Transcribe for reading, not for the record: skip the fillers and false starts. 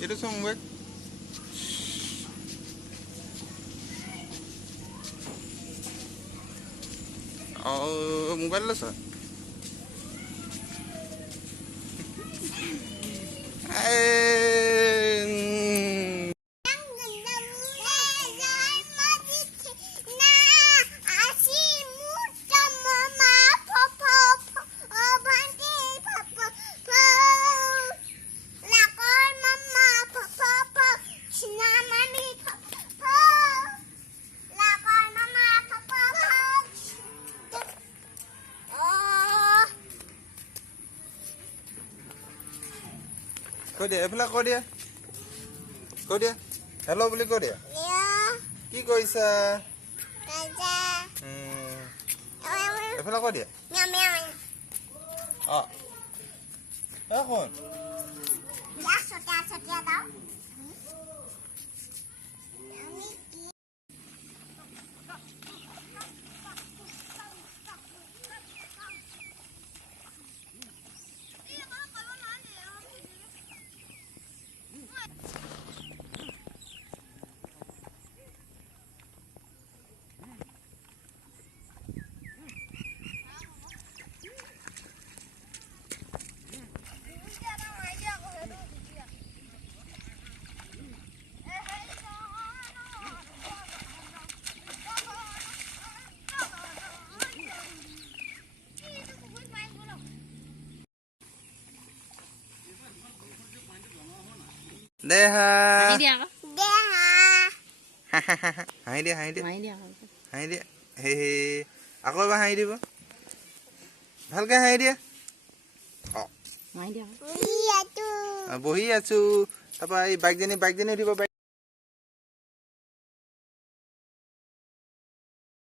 এইটো চাওঁ mobile mobile লৈছ কৈ দিয়া এইফালে কৈ দিয়া হেল্ল' বুলি কৈ দিয়া কি কৰিছা এইফালে কৈ দিয়া শুন দেহা হাঁহি দিয়া হে আকৌ এবাৰ হাঁহি দিব ভালকে হাঁহি দিয়া বহি আছো তাৰপৰা এই বাইকজনী উঠিব